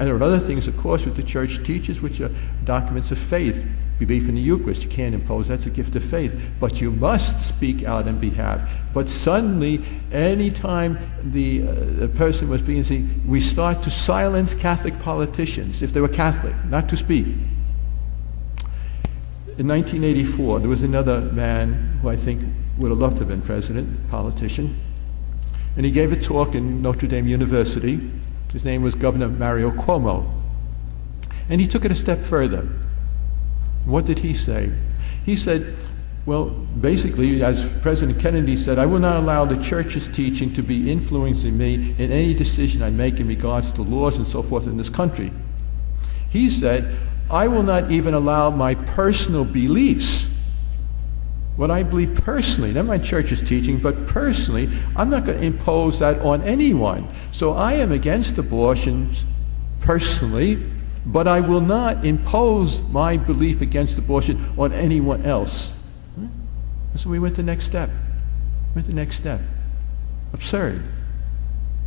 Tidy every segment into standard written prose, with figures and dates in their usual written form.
And there are other things, of course, which the church teaches, which are documents of faith. Belief in the Eucharist, you can't impose, that's a gift of faith. But you must speak out in behalf. But suddenly, any time the person was being seen, we start to silence Catholic politicians, if they were Catholic, not to speak. In 1984, there was another man who I think would have loved to have been president, politician, and he gave a talk in Notre Dame University. His name was Governor Mario Cuomo. And he took it a step further. What did he say? He said, well, basically, as President Kennedy said, I will not allow the church's teaching to be influencing me in any decision I make in regards to laws and so forth in this country. He said, I will not even allow my personal beliefs, what I believe personally, not my church's teaching, but personally, I'm not going to impose that on anyone. So I am against abortions personally, but I will not impose my belief against abortion on anyone else. So we went the next step. Absurd.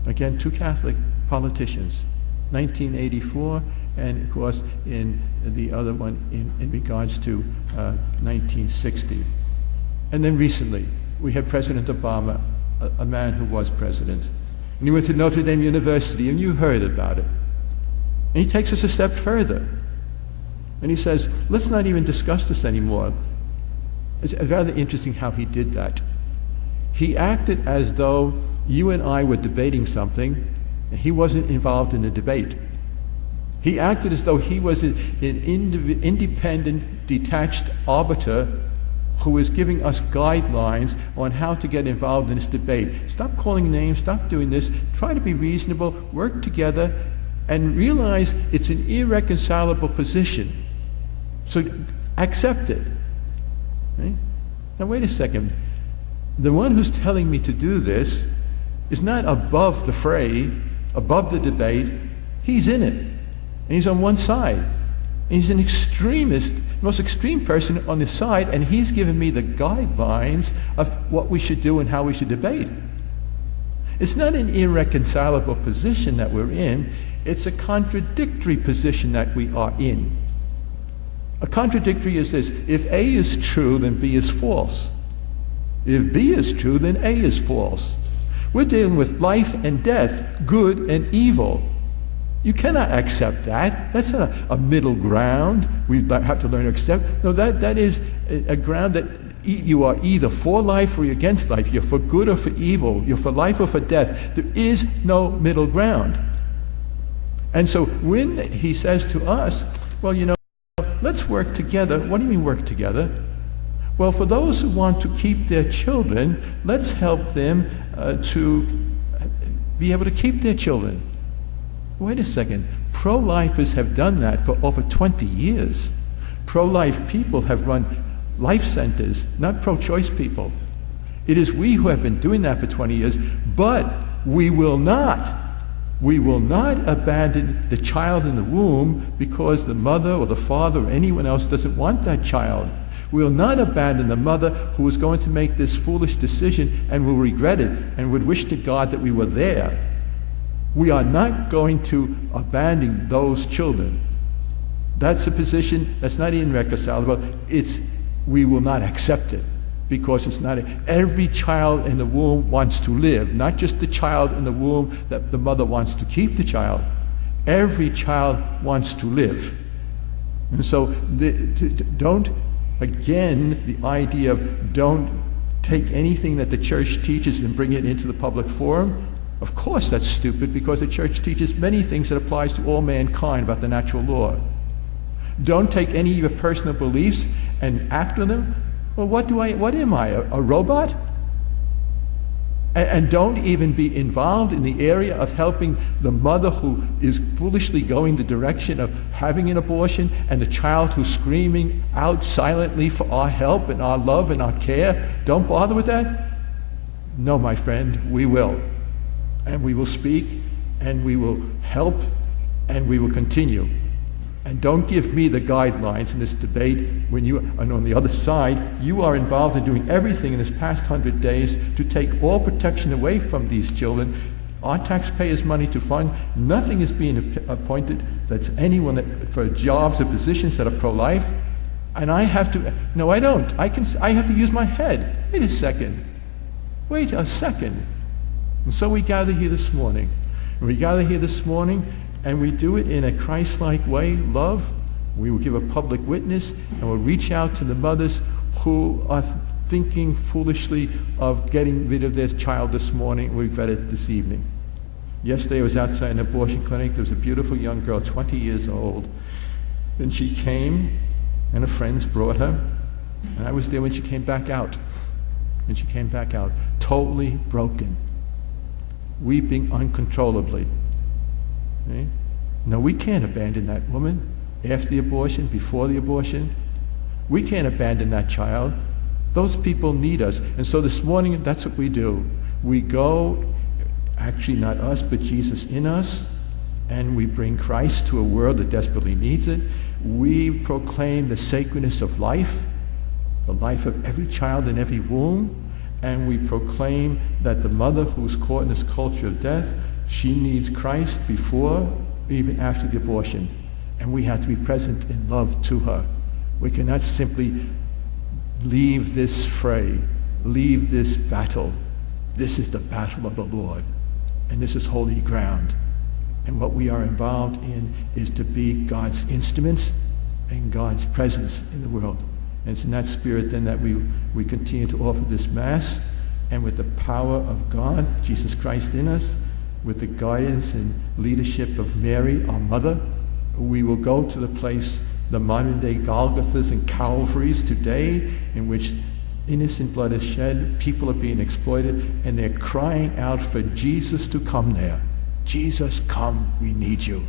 Again, two Catholic politicians. 1984, and of course in the other one in regards to 1960. And then recently, we had President Obama, a man who was president. And he went to Notre Dame University, and you heard about it. And he takes us a step further. And he says, let's not even discuss this anymore. It's rather interesting how he did that. He acted as though you and I were debating something, and he wasn't involved in the debate. He acted as though he was an independent, detached arbiter who was giving us guidelines on how to get involved in this debate. Stop calling names, stop doing this, try to be reasonable, work together, and realize it's an irreconcilable position. So accept it. Right? Now wait a second. The one who's telling me to do this is not above the fray, above the debate. He's in it. And he's on one side. And he's an extremist, most extreme person on the side, and he's given me the guidelines of what we should do and how we should debate. It's not an irreconcilable position that we're in. It's a contradictory position that we are in. A contradictory is this: if A is true, then B is false. If B is true, then A is false. We're dealing with life and death, good and evil. You cannot accept that. That's not a middle ground we have to learn to accept. No, that is a ground that you are either for life or you're against life. You're for good or for evil. You're for life or for death. There is no middle ground. And so when he says to us, well, you know, let's work together. What do you mean work together? Well, for those who want to keep their children, let's help them to be able to keep their children. Wait a second. Pro-lifers have done that for over 20 years. Pro-life people have run life centers, not pro-choice people. It is we who have been doing that for 20 years, but we will not abandon the child in the womb because the mother or the father or anyone else doesn't want that child. We will not abandon the mother who is going to make this foolish decision and will regret it and would wish to God that we were there. We are not going to abandon those children. That's a position that's not irreconcilable. We will not accept it because it's not. Every child in the womb wants to live, not just the child in the womb that the mother wants to keep the child. Every child wants to live. And so don't, again, the idea of don't take anything that the church teaches and bring it into the public forum. Of course that's stupid because the church teaches many things that applies to all mankind about the natural law. Don't take any of your personal beliefs and act on them. Well, what am I, a robot? And don't even be involved in the area of helping the mother who is foolishly going the direction of having an abortion and the child who's screaming out silently for our help and our love and our care. Don't bother with that? No, my friend, we will. And we will speak, and we will help, and we will continue. And don't give me the guidelines in this debate when you, and on the other side, you are involved in doing everything in this past 100 days to take all protection away from these children, our taxpayers' money to fund. Nothing is being appointed that's anyone for jobs or positions that are pro-life. And I have to, no, I don't. I have to use my head. Wait a second. And so we gather here this morning. And we gather here this morning, and we do it in a Christ-like way, love. We will give a public witness, and we'll reach out to the mothers who are thinking foolishly of getting rid of their child this morning. We've read it this evening. Yesterday I was outside an abortion clinic. There was a beautiful young girl, 20 years old. And she came, and her friends brought her. And I was there when she came back out. And she came back out, totally broken, weeping uncontrollably. Okay? No, we can't abandon that woman after the abortion, before the abortion. We can't abandon that child. Those people need us. And so this morning, that's what we do. We go, actually not us, but Jesus in us, and we bring Christ to a world that desperately needs it. We proclaim the sacredness of life, the life of every child in every womb, and we proclaim that the mother who's caught in this culture of death, she needs Christ before, even after the abortion. And we have to be present in love to her. We cannot simply leave this fray, leave this battle. This is the battle of the Lord, and this is holy ground. And what we are involved in is to be God's instruments and God's presence in the world. And it's in that spirit then that we continue to offer this Mass, and with the power of God, Jesus Christ in us, with the guidance and leadership of Mary, our mother, we will go to the place, the modern day Golgothas and Calvaries today, in which innocent blood is shed, people are being exploited, and they're crying out for Jesus to come there. Jesus, come, we need you.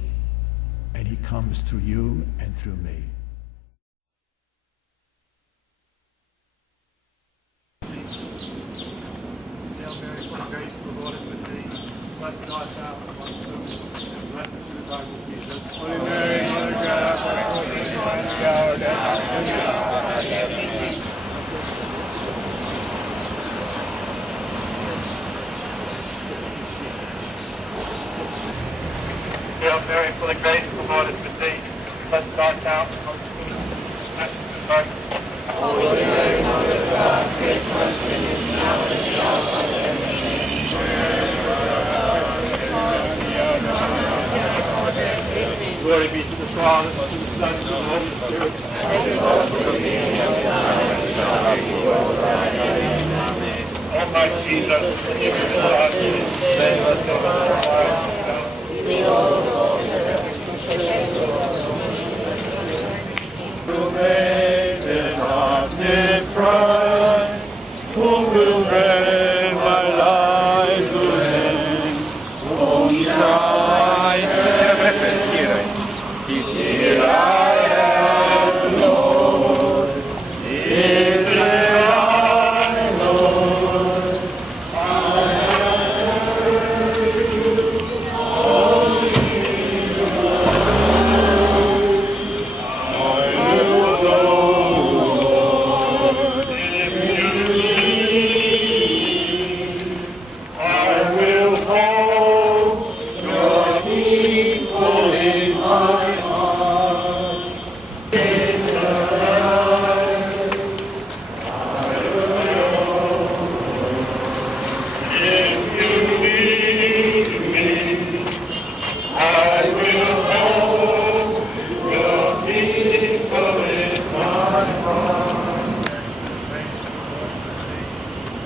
And he comes through you and through me. Hail Mary, full of grace, the Lord is with thee. Blessed art thou amongst women, and blessed is the fruit of thy womb, Jesus. Holy Mary, Mother of God, pray for us sinners, now and at the hour of death. Amen. Hail Mary, full of grace, the Lord is with thee. Blessed art thou amongst women, and blessed is the fruit of thy womb. Holy Mary, Mother of God, pray for us sinners now and at the hour of our death. Glory be to the Father, to the Son, and to the Holy Spirit. As it was in the beginning, is now, and shall be, world without end. Amen. Almighty Jesus, forgive us our sins, save us from the fire. Lead all souls to heaven, Who made the darkness bright, who will bring my life to end? Oh, shine. Here I am, Lord. Is it I, Lord?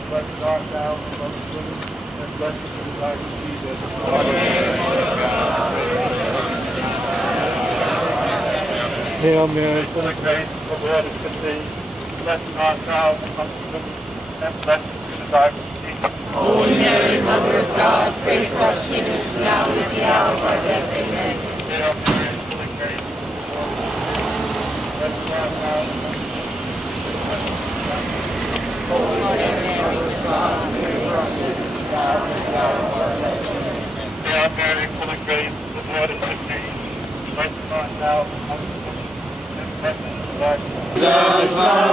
Blessed art thou amongst women, and blessed is the fruit of thy womb, Jesus. Hail Mary, full of grace, the Lord is with thee. Blessed art thou amongst women, and blessed is the fruit of thy womb, Jesus. Holy Mary, Mother of God, pray for us sinners now and at the hour of our death. Amen. Hail Mary, full of grace, the Lord is with thee. Blessed art thou amongst women, Holy Mary, Mother of God, pray for us sinners now and at the hour of our death. Amen. Hail Mary, full of grace, the Lord is with thee. Blessed art thou amongst women, and blessed is the fruit of thy womb.